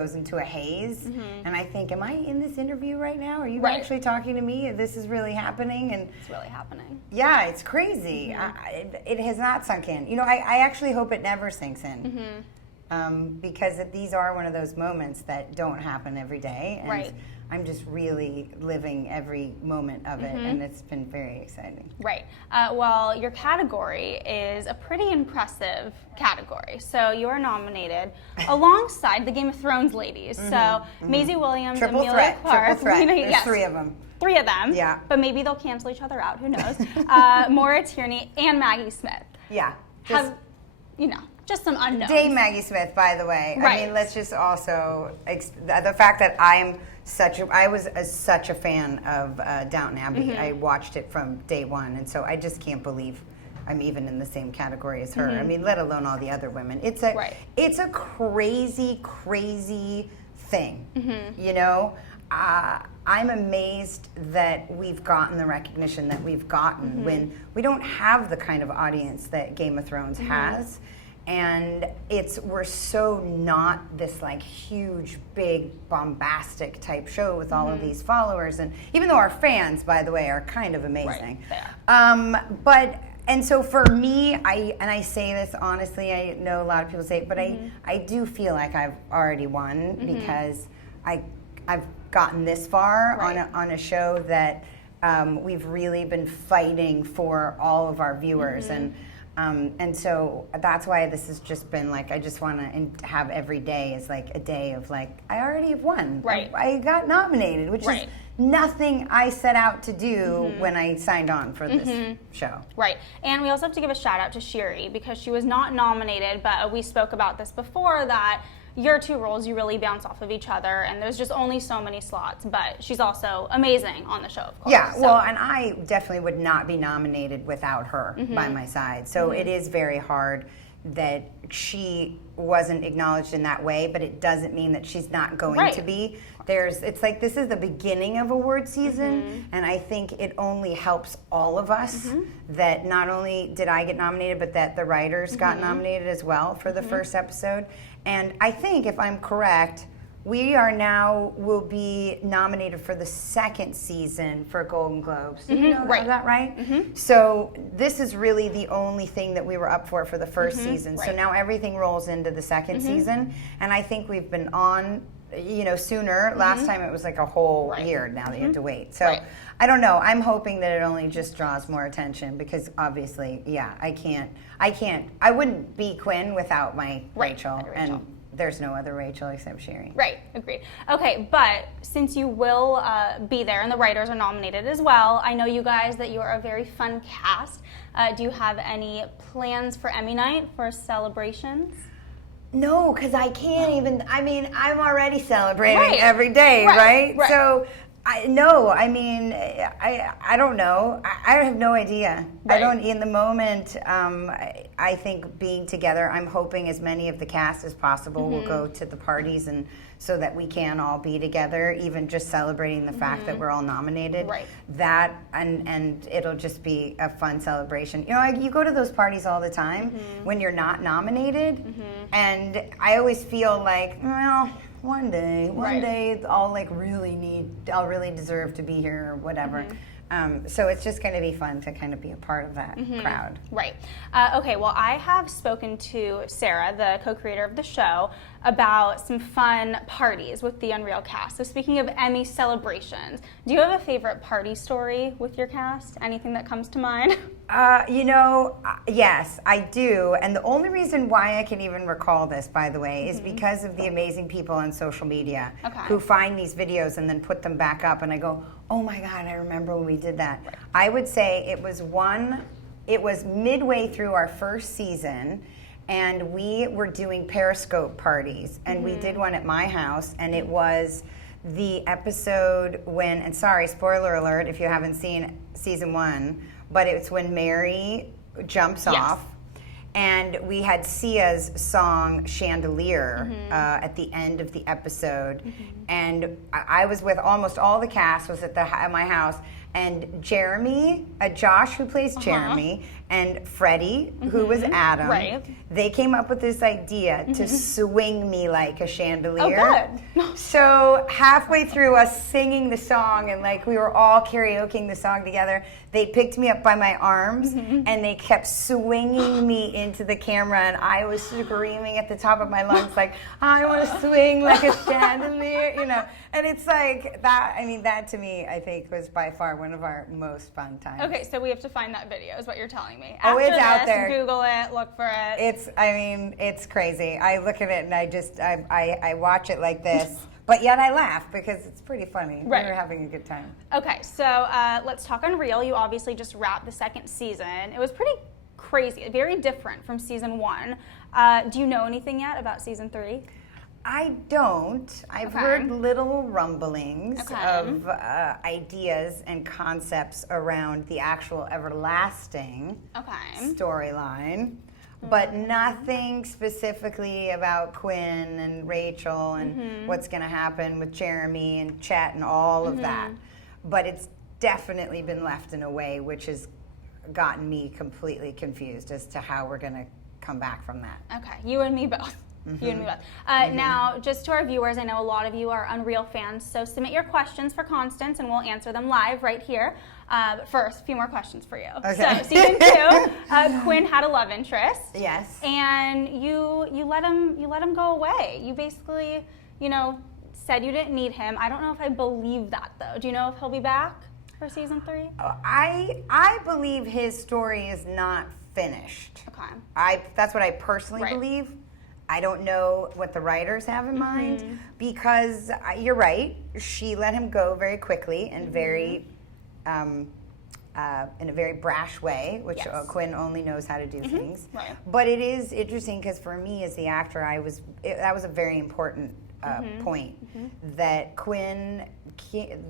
goes into a haze, and I think, am I in this interview right now? Are you Right. actually talking to me? This is really happening? And It's really happening. yeah, it's crazy. It has not sunk in. You know, I actually hope it never sinks in, because these are one of those moments that don't happen every day, and Right. I'm just really living every moment of it, and it's been very exciting. Right. Well, your category is a pretty impressive category. So you are nominated alongside the Game of Thrones ladies. So Maisie Williams, Triple Emilia threat. Clarke. Triple threat. There's Yes. 3 of them. 3 of them. Yeah. But maybe they'll cancel each other out. Who knows? Maura Tierney and Maggie Smith. Yeah. Have, just some unknowns. Dame Maggie Smith, by the way. Right. I mean, let's just also the fact that I was such a fan of Downton Abbey. I watched it from day one, and so I just can't believe I'm even in the same category as her. I mean, let alone all the other women. It's a crazy, crazy thing. You know, I'm amazed that we've gotten the recognition that we've gotten when we don't have the kind of audience that Game of Thrones has. And we're so not this like huge, big, bombastic type show with all of these followers. And even though our fans, by the way, are kind of amazing. Right, they are. And so for me, I say this honestly, I know a lot of people say it, but I do feel like I've already won because I've gotten this far on a show that we've really been fighting for all of our viewers. And so that's why this has just been like, I just want to have every day is like a day of like, I already have won. Right. I got nominated, which is nothing I set out to do when I signed on for this show. Right. And we also have to give a shout out to Shiri because she was not nominated, but we spoke about this before that your 2 roles, you really bounce off of each other, and there's just only so many slots, but she's also amazing on the show, of course. Yeah, well, and I definitely would not be nominated without her by my side. So it is very hard that she wasn't acknowledged in that way, but it doesn't mean that she's not going to be. It's like this is the beginning of award season, and I think it only helps all of us that not only did I get nominated, but that the writers got nominated as well for the first episode. And I think, if I'm correct, we will be nominated for the 2nd season for Golden Globes. Did you know that right? So this is really the only thing that we were up for the first season. So now everything rolls into the 2nd season, and I think we've been on, sooner. Last time it was like a whole year. Now they have to wait. So I don't know. I'm hoping that it only just draws more attention because obviously, I wouldn't be Quinn without my Rachel. And there's no other Rachel except Shiri. Right, agreed. Okay, but since you will be there and the writers are nominated as well, I know you guys that you are a very fun cast. Do you have any plans for Emmy night, for celebrations? No, because I can't even, I'm already celebrating every day, right? So, I don't know. I have no idea. In the moment, I think being together, I'm hoping as many of the cast as possible will go to the parties and so that we can all be together, even just celebrating the fact that we're all nominated. That, and it'll just be a fun celebration. You go to those parties all the time when you're not nominated, and I always feel like, well, one day I'll really deserve to be here or whatever. So it's just going to be fun to kind of be a part of that crowd. Right. Okay, well, I have spoken to Sarah, the co-creator of the show, about some fun parties with the Unreal cast. So speaking of Emmy celebrations, do you have a favorite party story with your cast? Anything that comes to mind? Yes, I do. And the only reason why I can even recall this, by the way, is because of the amazing people on social media who find these videos and then put them back up. And I go, oh my God, I remember when we did that. I would say it was midway through our first season, and we were doing Periscope parties, and we did one at my house, and it was the episode when, and sorry, spoiler alert if you haven't seen season 1, but it's when Mary jumps off, and we had Sia's song Chandelier at the end of the episode, and I was with almost all the cast was at my house, And Jeremy, Josh, who plays Jeremy, and Freddie, who was Adam, Right. they came up with this idea to swing me like a chandelier. Oh, good. So halfway through us singing the song, and like we were all karaokeing the song together, they picked me up by my arms and they kept swinging me into the camera, and I was screaming at the top of my lungs like, I want to swing like a chandelier, you know. And it's like that. I mean, that to me, I think, was by far one of our most fun times. Okay, so we have to find that video, is what you're telling me. Oh, After it's out this, there. Google it, look for it. It's crazy. I look at it and I watch it like this, but yet I laugh because it's pretty funny. Right. We were having a good time. Okay, so let's talk Unreal. You obviously just wrapped the second season. It was pretty crazy, very different from season 1. Do you know anything yet about season 3? I don't. I've heard little rumblings of ideas and concepts around the actual everlasting storyline, but nothing specifically about Quinn and Rachel and what's going to happen with Jeremy and Chet and all of that. But it's definitely been left in a way which has gotten me completely confused as to how we're going to come back from that. Okay, you and me both. You and me both. Now, just to our viewers, I know a lot of you are Unreal fans, so submit your questions for Constance and we'll answer them live right here. But first, a few more questions for you. Okay. So, season 2, Quinn had a love interest. Yes. And you let him go away. You basically, said you didn't need him. I don't know if I believe that though. Do you know if he'll be back for season 3? I believe his story is not finished. Okay. That's what I personally believe. I don't know what the writers have in mind because you're right. She let him go very quickly and very, in a very brash way, which Quinn only knows how to do things. Right. But it is interesting because for me as the actor, that was a very important point that Quinn.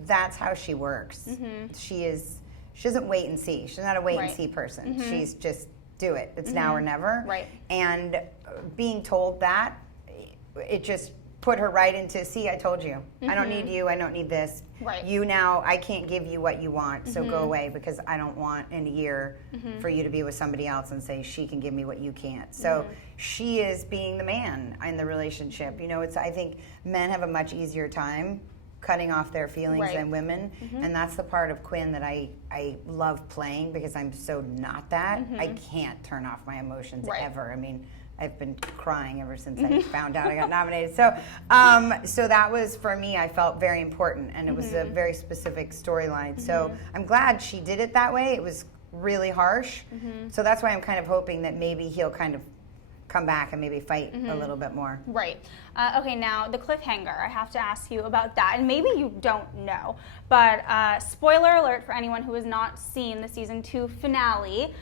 That's how she works. She doesn't wait and see. She's not a wait and see person. She's just do it. It's now or never. Right. And being told that, it just put her right into, see, I told you. I don't need you. I don't need this. Right. You now, I can't give you what you want, so go away because I don't want in a year for you to be with somebody else and say she can give me what you can't. So she is being the man in the relationship. I think men have a much easier time cutting off their feelings than women, and that's the part of Quinn that I love playing because I'm so not that. I can't turn off my emotions ever. I mean, I've been crying ever since I found out I got nominated. So that was, for me, I felt very important, and it was a very specific storyline. So I'm glad she did it that way. It was really harsh. So that's why I'm kind of hoping that maybe he'll kind of come back and maybe fight a little bit more. Right. Okay, now the cliffhanger. I have to ask you about that, and maybe you don't know, but spoiler alert for anyone who has not seen the season 2 finale.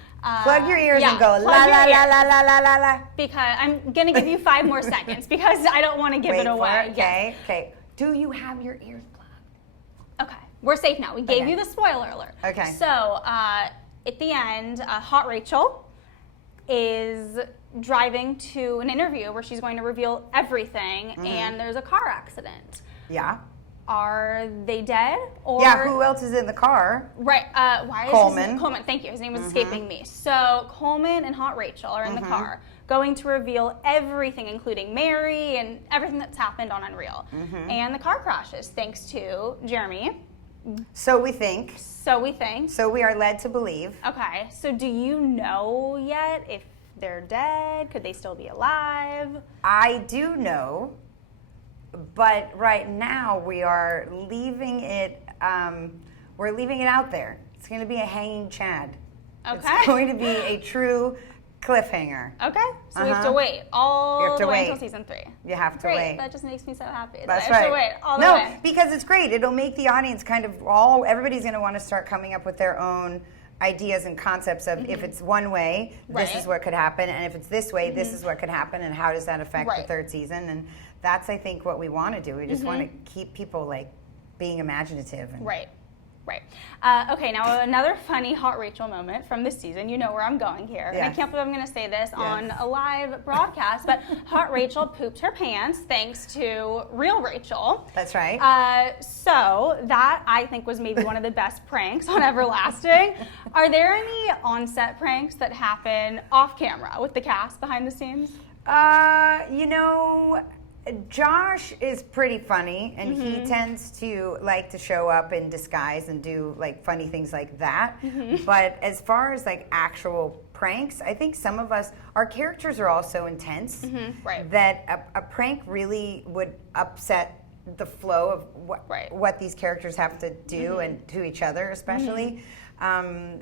Plug your ears and go la la la la la la la la. Because I'm gonna give you 5 more seconds because I don't want to give it away. Okay. Okay. Do you have your ears plugged? Okay. We're safe now. We gave you the spoiler alert. Okay. So at the end, Hot Rachel is driving to an interview where she's going to reveal everything, and there's a car accident. Yeah. Are they dead? Or who else is in the car? Right. Why is Coleman. Coleman, thank you. His name was escaping me. So Coleman and Hot Rachel are in the car, going to reveal everything, including Mary and everything that's happened on Unreal. And the car crashes thanks to Jeremy. So we think. So we think. So we are led to believe. Okay. So do you know yet if they're dead? Could they still be alive? I do know, but right now we are leaving it. We're leaving it out there. It's going to be a hanging Chad. Okay. It's going to be a true cliffhanger. Okay. So we have to wait all the way until season 3. You have to Great. wait. That just makes me so happy. That's that I have right. to wait all the way. Because it's great. It'll make the audience kind of everybody's going to want to start coming up with their own ideas and concepts of if it's one way, this is what could happen, and if it's this way, this is what could happen, and how does that affect the 3rd season? And that's, I think, what we want to do. We just want to keep people like being imaginative. And Right. Okay, now another funny Hot Rachel moment from this season. You know where I'm going here. Yes. And I can't believe I'm going to say this on a live broadcast, but Hot Rachel pooped her pants thanks to real Rachel. That's right. So that, I think, was maybe one of the best pranks on Everlasting. Are there any on-set pranks that happen off camera with the cast behind the scenes? You know, Josh is pretty funny, and he tends to like to show up in disguise and do like funny things like that. But as far as like actual pranks, I think some of us, our characters are all so intense that a prank really would upset the flow of what these characters have to do and to each other, especially.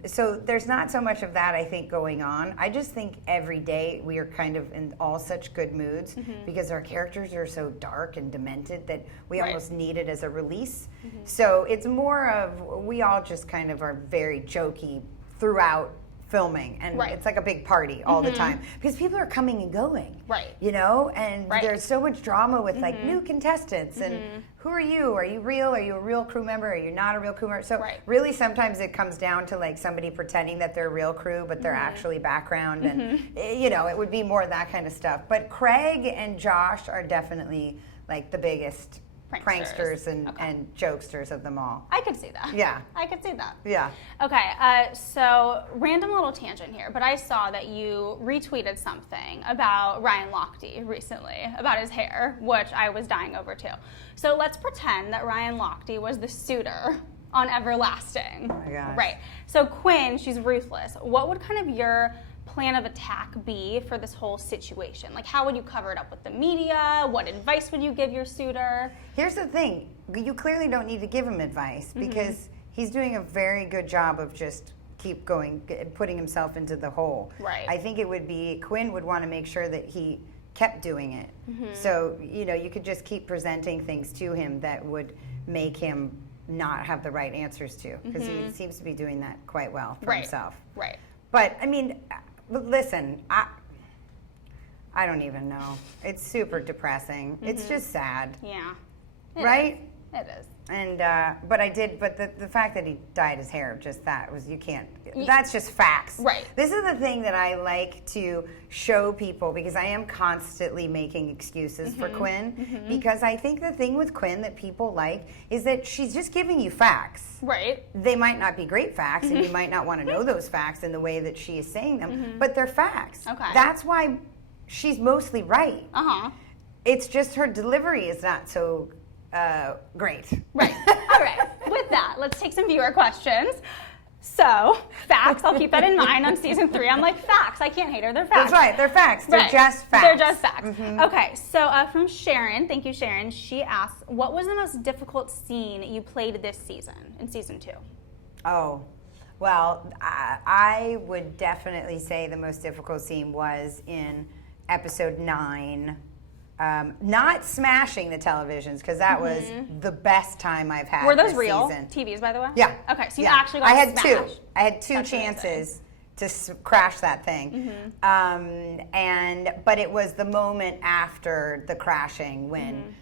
So there's not so much of that, I think, going on. I just think every day we are kind of in all such good moods because our characters are so dark and demented that we almost need it as a release. So it's more of, we all just kind of are very jokey throughout filming, and it's like a big party all the time because people are coming and going, you know, and there's so much drama with like new contestants and who are you? Are you real? Are you a real crew member? Are you not a real crew member? So really sometimes it comes down to like somebody pretending that they're a real crew but they're actually background, and you know, it would be more that kind of stuff. But Craig and Josh are definitely like the biggest pranksters and jokesters of them all. I could see that. Yeah. I could see that. Yeah. Okay, so random little tangent here, but I saw that you retweeted something about Ryan Lochte recently, about his hair, which I was dying over too. So let's pretend that Ryan Lochte was the suitor on Everlasting. Oh my gosh. Right. So Quinn, she's ruthless. What would kind of your plan of attack be for this whole situation? Like, how would you cover it up with the media? What advice would you give your suitor? Here's the thing. You clearly don't need to give him advice because he's doing a very good job of just keep going, putting himself into the hole. Right. I think it would be, Quinn would want to make sure that he kept doing it. So, you know, you could just keep presenting things to him that would make him not have the right answers to, because he seems to be doing that quite well for himself. Right. But, I mean, listen, I don't even know. It's super depressing. It's just sad. Yeah. Right? It is. And but the fact that he dyed his hair, just that was, you can't, that's just facts. Right. This is the thing that I like to show people, because I am constantly making excuses for Quinn, because I think the thing with Quinn that people like is that she's just giving you facts. Right. They might not be great facts, and you might not want to know those facts in the way that she is saying them, but they're facts. Okay. That's why she's mostly right. It's just her delivery is not so great. Right. All right. With that, let's take some viewer questions. So, facts, I'll keep that in mind on season 3. I'm like, facts. I can't hate her. They're facts. That's right. They're facts. They're just facts. They're just facts. Okay. So, from Sharon, thank you, Sharon. She asks, what was the most difficult scene you played this season, in season 2? Oh, well, I would definitely say the most difficult scene was in episode 9. Not smashing the televisions, because that was the best time I've had. Were those this real season. TVs, by the way? Yeah. Okay, so you actually got to smash. I had two chances to crash that thing, but it was the moment after the crashing when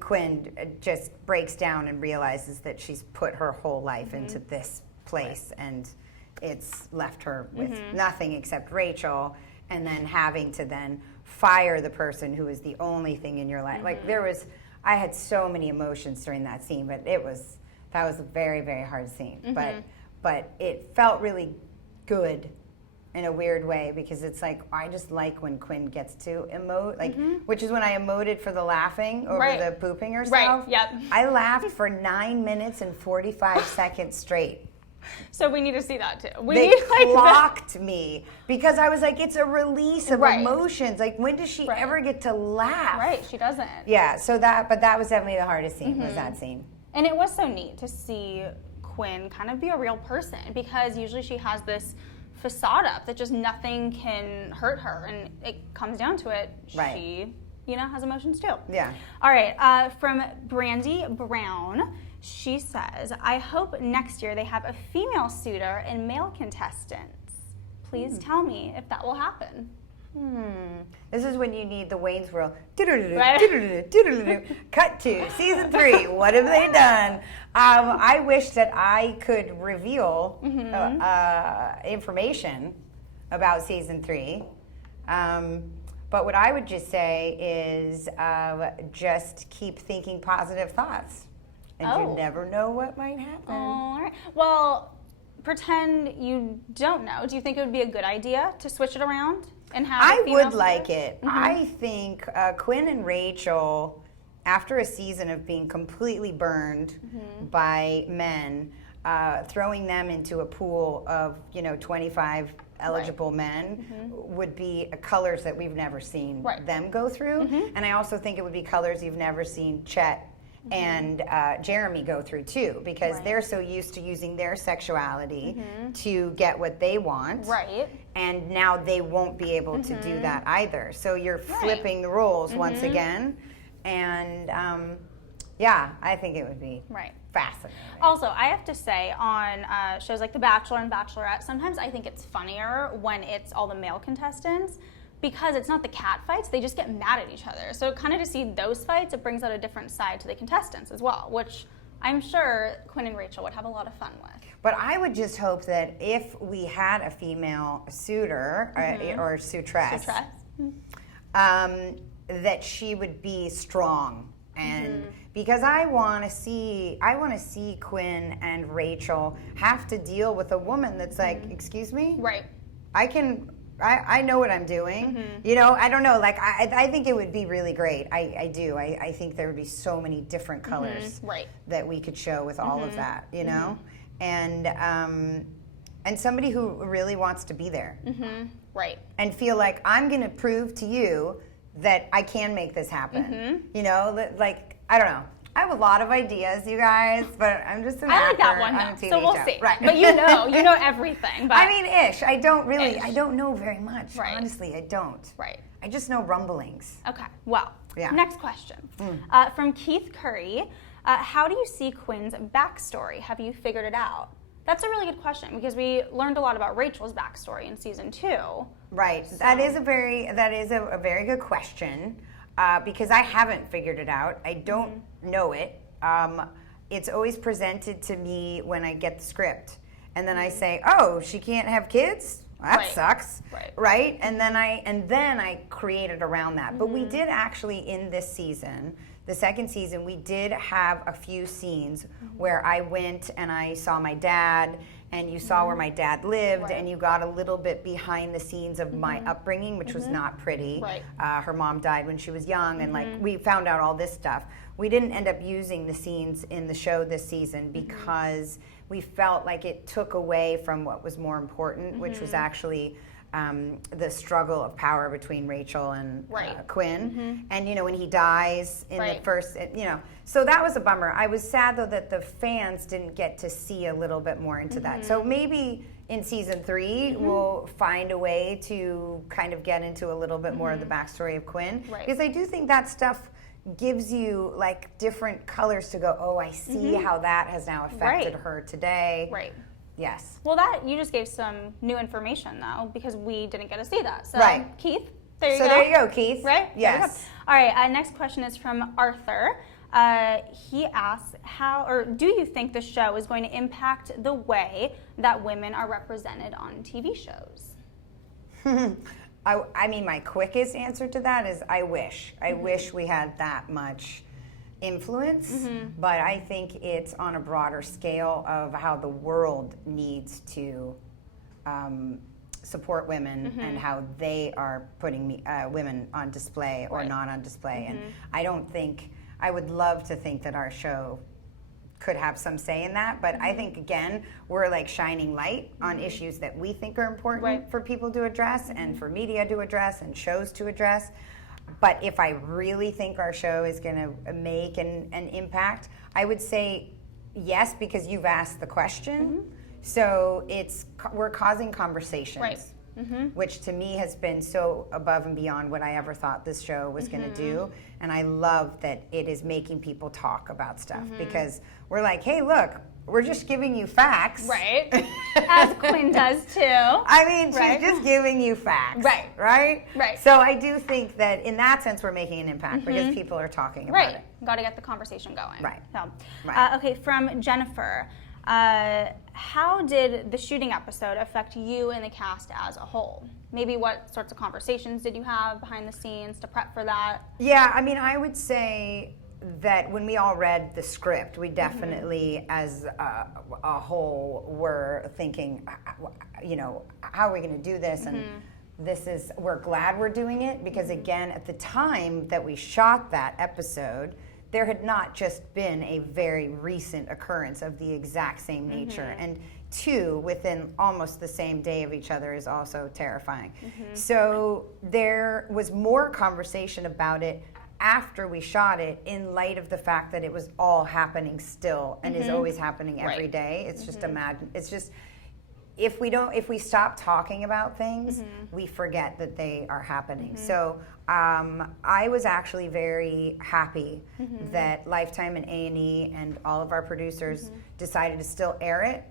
Quinn just breaks down and realizes that she's put her whole life into this place, and it's left her with nothing except Rachel, and then having to then fire the person who is the only thing in your life. Like, I had so many emotions during that scene, but that was a very, very hard scene. But it felt really good in a weird way, because it's like, I just like when Quinn gets to emote, like, which is when I emoted for the laughing over the pooping herself. Right, yep. I laughed for 9 minutes and 45 seconds straight. So we need to see that too. They clocked me, because I was like, it's a release of emotions. Like, when does she ever get to laugh? Right, she doesn't. Yeah, but that was definitely the hardest scene, was that scene. And it was so neat to see Quinn kind of be a real person, because usually she has this facade up that just nothing can hurt her, and it comes down to it, she, has emotions too. Yeah. All right, from Brandy Brown, she says, I hope next year they have a female suitor and male contestants. Please tell me if that will happen. This is when you need the Wayne's World. Right. Cut to season 3. What have they done? I wish that I could reveal information about season 3. But what I would just say is just keep thinking positive thoughts. And you never know what might happen. All right. Well, pretend you don't know. Do you think it would be a good idea to switch it around and have I a female would like speaker? it. I think Quinn and Rachel, after a season of being completely burned by men, throwing them into a pool of 25 eligible men would be colors that we've never seen them go through. And I also think it would be colors you've never seen Chet and Jeremy go through too, because they're so used to using their sexuality to get what they want. Right. And now they won't be able to do that either. So you're flipping the roles once again. And I think it would be fascinating. Also, I have to say, on shows like The Bachelor and Bachelorette, sometimes I think it's funnier when it's all the male contestants, because it's not the cat fights, they just get mad at each other. So kind of to see those fights, it brings out a different side to the contestants as well, which I'm sure Quinn and Rachel would have a lot of fun with. But I would just hope that if we had a female suitor or suitress, that she would be strong. And because I want to see Quinn and Rachel have to deal with a woman that's like, excuse me? Right. I know what I'm doing. I don't know. Like, I think it would be really great. I do. I think there would be so many different colors that we could show with all of that, and somebody who really wants to be there. Right. And feel like I'm going to prove to you that I can make this happen. Like, I don't know. I have a lot of ideas, you guys, but I'm just an actor. I like that one, on a TV so we'll show. see. Right. But you know everything. But I mean, ish. I don't know very much. Right. Honestly, I don't. Right. I just know rumblings. Okay, well, next question. From Keith Curry, how do you see Quinn's backstory? Have you figured it out? That's a really good question, because we learned a lot about Rachel's backstory in season 2. Right. So. That is a very good question. Because I haven't figured it out. I don't know it. It's always presented to me when I get the script. And then I say, oh, she can't have kids? That sucks. Right? And then I created around that. But we did actually, in this season, the second season, we did have a few scenes where I went and I saw my dad, and you saw where my dad lived, and you got a little bit behind the scenes of my upbringing, which was not pretty. Her mom died when she was young, and like we found out all this stuff. We didn't end up using the scenes in the show this season because we felt like it took away from what was more important, which was actually the struggle of power between Rachel and Quinn. And when he dies in the first, so that was a bummer. I was sad though that the fans didn't get to see a little bit more into that. So maybe in season 3 we'll find a way to kind of get into a little bit more of the backstory of Quinn, because I do think that stuff gives you like different colors to go, oh, I see how that has now affected her today. Yes. Well, you just gave some new information, though, because we didn't get to see that. So, Keith, there you go. So there you go, Keith. Right? Yes. All right, next question is from Arthur. He asks, do you think the show is going to impact the way that women are represented on TV shows? I mean, my quickest answer to that is I wish. I wish we had that much influence, but I think it's on a broader scale of how the world needs to support women and how they are putting women on display or not on display. And I would love to think that our show could have some say in that, but I think, again, we're like shining light on issues that we think are important for people to address and for media to address and shows to address. But if I really think our show is going to make an impact, I would say yes, because you've asked the question. So we're causing conversations. which to me has been so above and beyond what I ever thought this show was going to do. And I love that it is making people talk about stuff because we're like, hey, look, we're just giving you facts. Right. As Quinn does too. I mean, she's just giving you facts. Right. Right? Right. So I do think that in that sense we're making an impact because people are talking about it. Got to get the conversation going. Right. So, Right. okay, from Jennifer, how did the shooting episode affect you and the cast as a whole? Maybe what sorts of conversations did you have behind the scenes to prep for that? Yeah, I mean, I would say that when we all read the script, we definitely, as a whole, were thinking, you know, how are we going to do this? And we're glad we're doing it because, again, at the time that we shot that episode, there had not just been a very recent occurrence of the exact same nature. And two, within almost the same day of each other is also terrifying. So there was more conversation about it after we shot it in light of the fact that it was all happening still and is always happening every day. It's just it's just if we stop talking about things, we forget that they are happening. So I was actually very happy that Lifetime and A&E and all of our producers decided to still air it,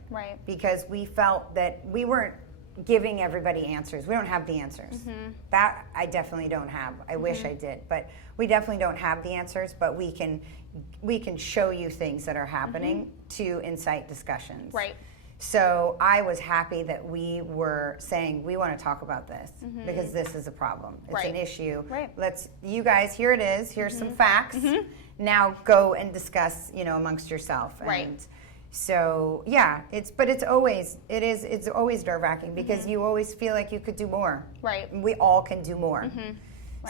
because we felt that we weren't giving everybody answers. We don't have the answers. That I definitely don't have. I wish I did, but we definitely don't have the answers, but we can show you things that are happening to incite discussions. Right. So I was happy that we were saying we want to talk about this because this is a problem. It's an issue. You guys, here it is. Here's some facts. Now go and discuss, you know, amongst yourself. And so yeah, it's always nerve-wracking because you always feel like you could do more. Right. We all can do more.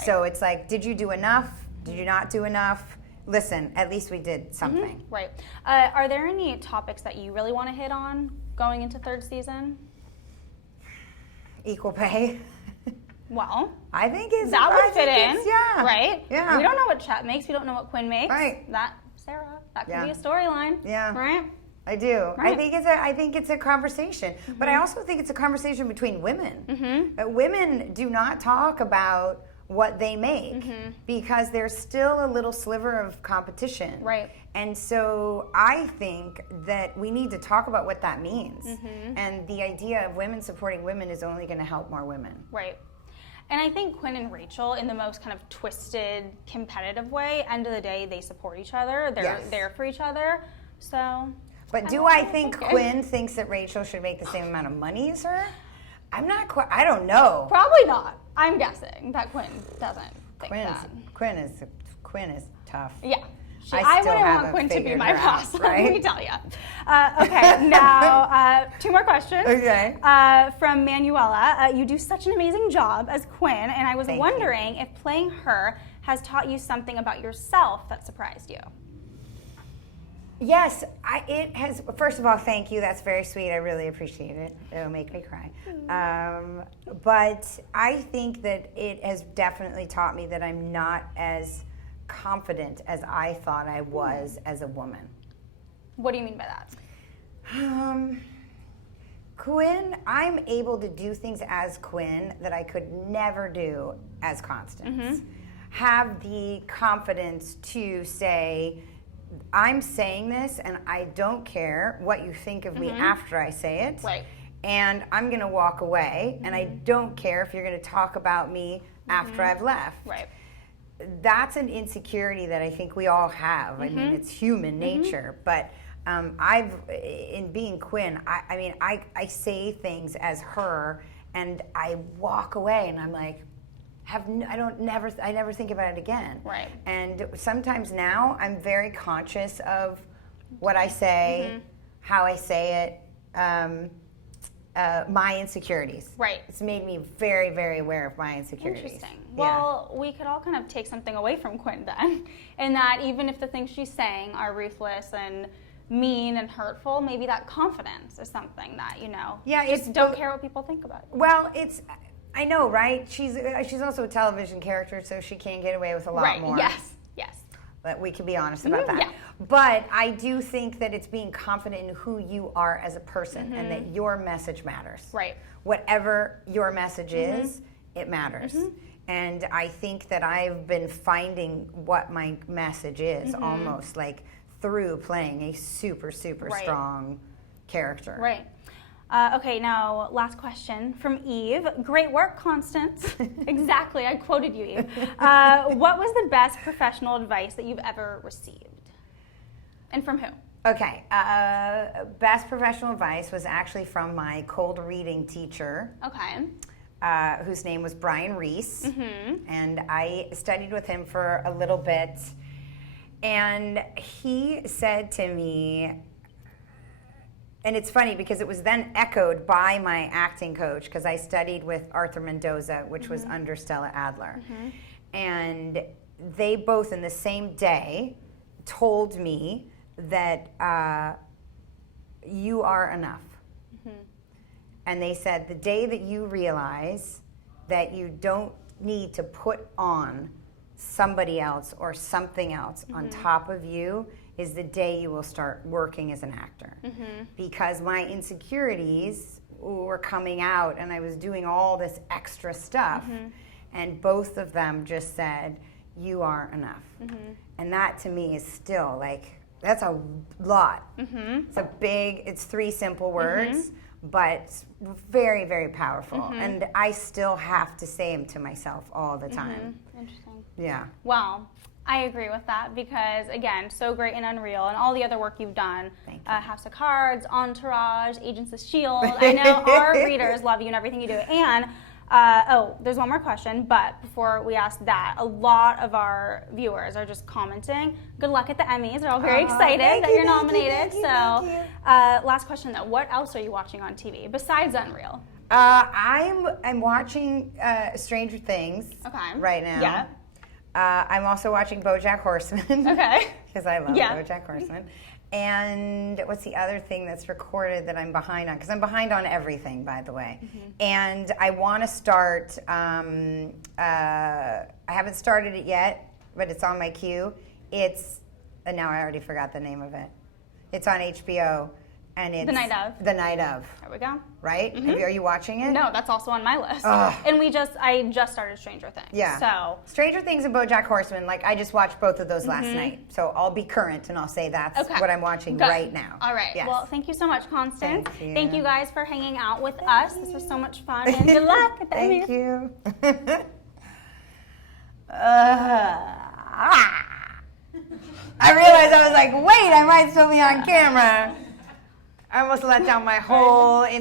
So it's like, did you do enough? Did you not do enough? Listen, at least we did something. Right. Are there any topics that you really want to hit on going into third season? Equal pay. Well, I think that would fit in. Yeah. Right? Yeah. We don't know what Chet makes. We don't know what Quinn makes. Right. That could be a storyline. Yeah. Right? I do. Right. I think it's a conversation, but I also think it's a conversation between women. Women do not talk about what they make because there's still a little sliver of competition. Right. And so I think that we need to talk about what that means. And the idea of women supporting women is only going to help more women. Right. And I think Quinn and Rachel, in the most kind of twisted, competitive way, end of the day, they support each other. They're there for each other. So. But do I think Quinn thinks that Rachel should make the same amount of money as her? I'm not quite. I don't know. Probably not. I'm guessing that Quinn doesn't think that. Quinn is tough. Yeah. I wouldn't want Quinn to be my boss, right? let me tell you. Okay, now 2 more questions. Okay. From Manuela, you do such an amazing job as Quinn, and I was wondering if playing her has taught you something about yourself that surprised you. Yes, it has. First of all, thank you. That's very sweet. I really appreciate it. It'll make me cry. But I think that it has definitely taught me that I'm not as confident as I thought I was as a woman. What do you mean by that? Quinn, I'm able to do things as Quinn that I could never do as Constance. Have the confidence to say, I'm saying this and I don't care what you think of me after I say it. Right. And I'm going to walk away and I don't care if you're going to talk about me after I've left. Right. That's an insecurity that I think we all have. I mean, it's human nature. But in being Quinn, I say things as her and I walk away and I'm like, I never think about it again. Right. And sometimes now I'm very conscious of what I say, how I say it, my insecurities. Right. It's made me very, very aware of my insecurities. Interesting. Well, we could all kind of take something away from Quinn then, in that even if the things she's saying are ruthless and mean and hurtful, maybe that confidence is something that, just don't care what people think about it. Well, I know, right? She's also a television character, so she can get away with a lot more. Yes. That we can be honest about that. Yeah. But I do think that it's being confident in who you are as a person and that your message matters. Right. Whatever your message is, it matters. And I think that I've been finding what my message is almost like through playing a super, super strong character. Right. Okay, now last question from Eve. Great work, Constance. Exactly, I quoted you, Eve. What was the best professional advice that you've ever received? And from who? Okay, best professional advice was actually from my cold reading teacher. Okay. Whose name was Brian Reese. And I studied with him for a little bit. And he said to me, and it's funny because it was then echoed by my acting coach, because I studied with Arthur Mendoza, which was under Stella Adler. And they both in the same day told me that you are enough. And they said the day that you realize that you don't need to put on somebody else or something else on top of you is the day you will start working as an actor. Because my insecurities were coming out and I was doing all this extra stuff, and both of them just said, you are enough. And that to me is still like, that's a lot. It's a big, it's 3 simple words, but very, very powerful. And I still have to say them to myself all the time. Interesting. Yeah. Wow. I agree with that because, again, so great and Unreal and all the other work you've done. Thank you. House of Cards, Entourage, Agents of S.H.I.E.L.D. I know our readers love you and everything you do. And, there's one more question, but before we ask that, a lot of our viewers are just commenting. Good luck at the Emmys. They're all very excited that you're nominated. Last question, though. What else are you watching on TV besides Unreal? I'm watching Stranger Things right now. Yeah. I'm also watching BoJack Horseman. Okay. Because I love BoJack Horseman. And what's the other thing that's recorded that I'm behind on? Because I'm behind on everything, by the way. And I want to start, I haven't started it yet, but it's on my queue. It's, and now I already forgot the name of it. It's on HBO. And it's The Night Of. The Night Of. There we go. Right? Are you watching it? No, that's also on my list. Ugh. And I just started Stranger Things. Yeah. So Stranger Things and BoJack Horseman, like I just watched both of those last night. So I'll be current and I'll say that's what I'm watching right now. All right. Yes. Well, thank you so much, Constance. Thank you. Thank you guys for hanging out with us. This was so much fun. And good luck at the Thank Emmys. you. I realized I was like, wait, I might still be on camera. I almost let down my whole